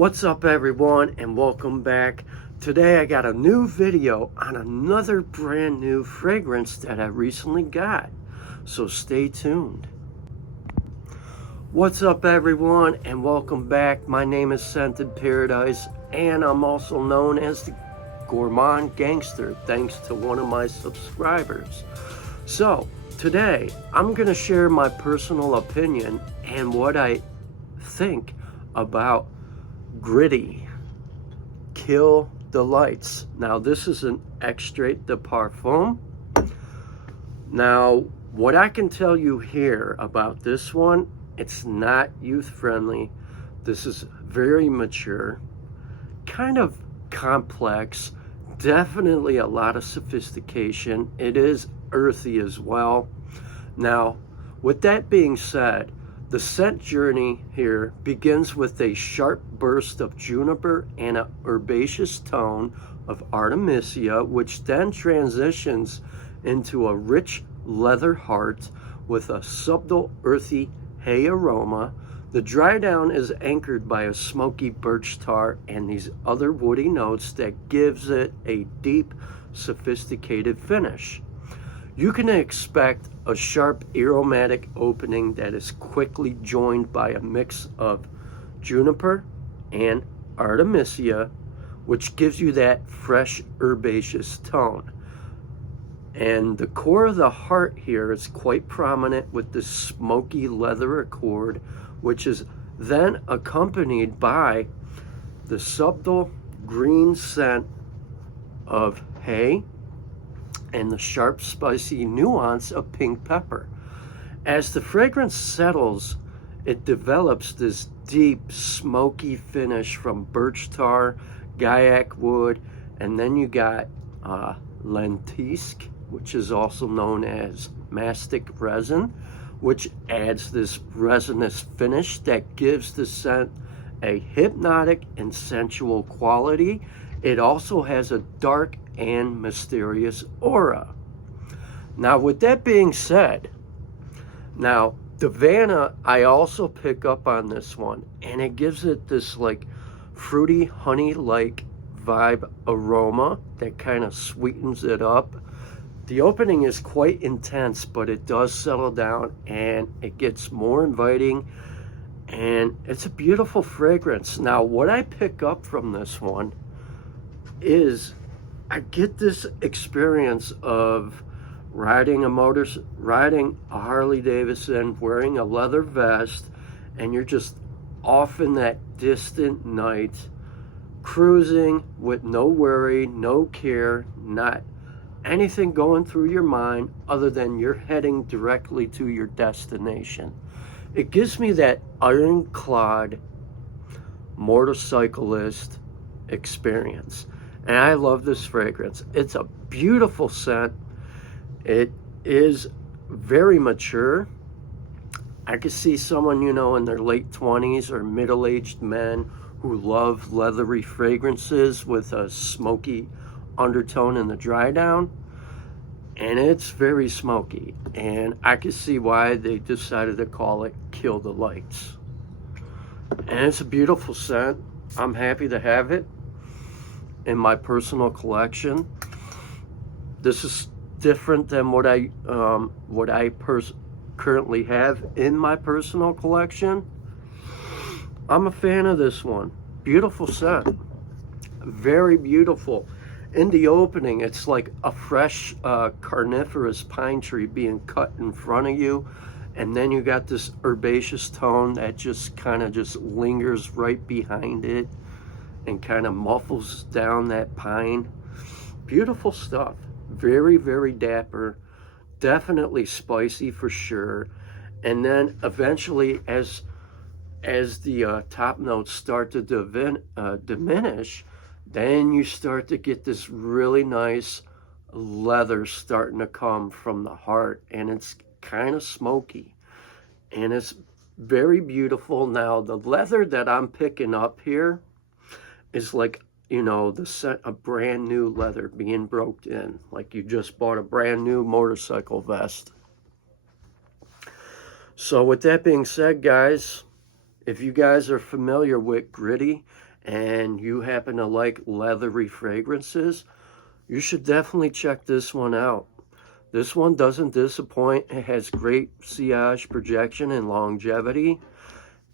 What's up everyone, and welcome back. Today I got a new video on another brand new fragrance that I recently got, so stay tuned. What's up everyone, and welcome back. My name is Scented Paradise, and I'm also known as the Gourmand Gangster, thanks to one of my subscribers. So today I'm gonna share my personal opinion and what I think about Gritti, Kill the Lights. Now this is an extrait de Perfume. Now what I can tell you here about this one, it's not youth friendly. This is very mature, kind of complex, definitely a lot of sophistication. It is earthy as well. Now with that being said, the scent journey here begins with a sharp burst of juniper and an herbaceous tone of artemisia, which then transitions into a rich leather heart with a subtle earthy hay aroma. The dry down is anchored by a smoky birch tar and these other woody notes that gives it a deep, sophisticated finish. You can expect a sharp aromatic opening that is quickly joined by a mix of juniper and artemisia, which gives you that fresh herbaceous tone. And the core of the heart here is quite prominent with the smoky leather accord, which is then accompanied by the subtle green scent of hay and the sharp spicy nuance of pink pepper. As the fragrance settles, it develops this deep smoky finish from birch tar, gaiac wood, and then you got lentisque, which is also known as mastic resin, which adds this resinous finish that gives the scent a hypnotic and sensual quality. It also has a dark and mysterious aura. Now with that being said, now Davana, I also pick up on this one, and it gives it this like fruity honey-like vibe aroma that kind of sweetens it up. The opening is quite intense, but it does settle down and it gets more inviting, and it's a beautiful fragrance. Now what I pick up from this one is I get this experience of riding a Harley Davidson, wearing a leather vest, and you're just off in that distant night, cruising with no worry, no care, not anything going through your mind other than you're heading directly to your destination. It gives me that ironclad motorcyclist experience. And I love this fragrance. It's a beautiful scent. It is very mature. I could see someone, you know, in their late 20s or middle-aged men who love leathery fragrances with a smoky undertone in the dry down. And it's very smoky. And I could see why they decided to call it Kill the Lights. And it's a beautiful scent. I'm happy to have it in my personal collection. This is different than what I currently have in my personal collection. I'm a fan of this one. Beautiful scent, very beautiful. In the opening, it's like a fresh carnivorous pine tree being cut in front of you, and then you got this herbaceous tone that just kind of just lingers right behind it and kind of muffles down that pine. Beautiful stuff. Very, very dapper. Definitely spicy for sure. And then eventually, as the top notes start to diminish, then you start to get this really nice leather starting to come from the heart, and it's kind of smoky, and it's very beautiful. Now the leather that I'm picking up here is like, you know, the scent of brand new leather being broke in, like you just bought a brand new motorcycle vest. So with that being said, guys, if you guys are familiar with Gritti and you happen to like leathery fragrances, you should definitely check this one out. This one doesn't disappoint. It has great sillage, projection, and longevity.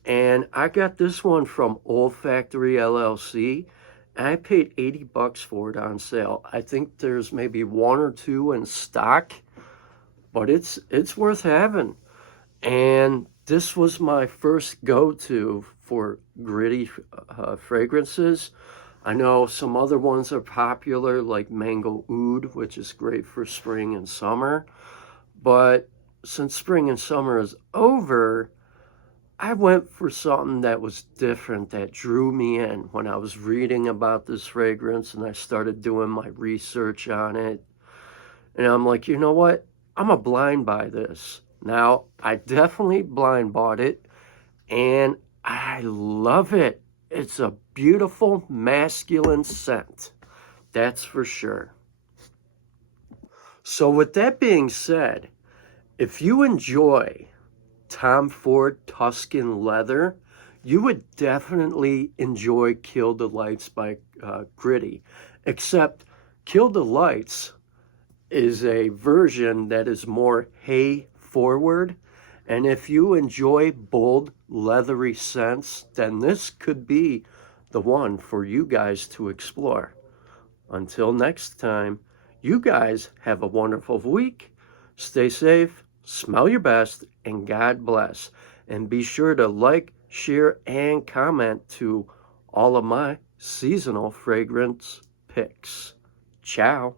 And I got this one from Olfactory LLC. And I paid 80 bucks for it on sale. I think there's maybe one or two in stock, but it's worth having. And this was my first go-to for Gritti fragrances. I know some other ones are popular, like Mango Oud, which is great for spring and summer. But since spring and summer is over, I went for something that was different, that drew me in when I was reading about this fragrance and I started doing my research on it. And I'm like, you know what? I'm a blind buy this. Now, I definitely blind bought it, and I love it. It's a beautiful masculine scent, that's for sure. So with that being said, if you enjoy Tom Ford Tuscan leather, you would definitely enjoy Kill the Lights by Gritti. Except Kill the Lights is a version that is more hay forward. And if you enjoy bold, leathery scents, then this could be the one for you guys to explore. Until next time, you guys have a wonderful week. Stay safe, smell your best, and God bless. And be sure to like, share, and comment to all of my seasonal fragrance picks. Ciao.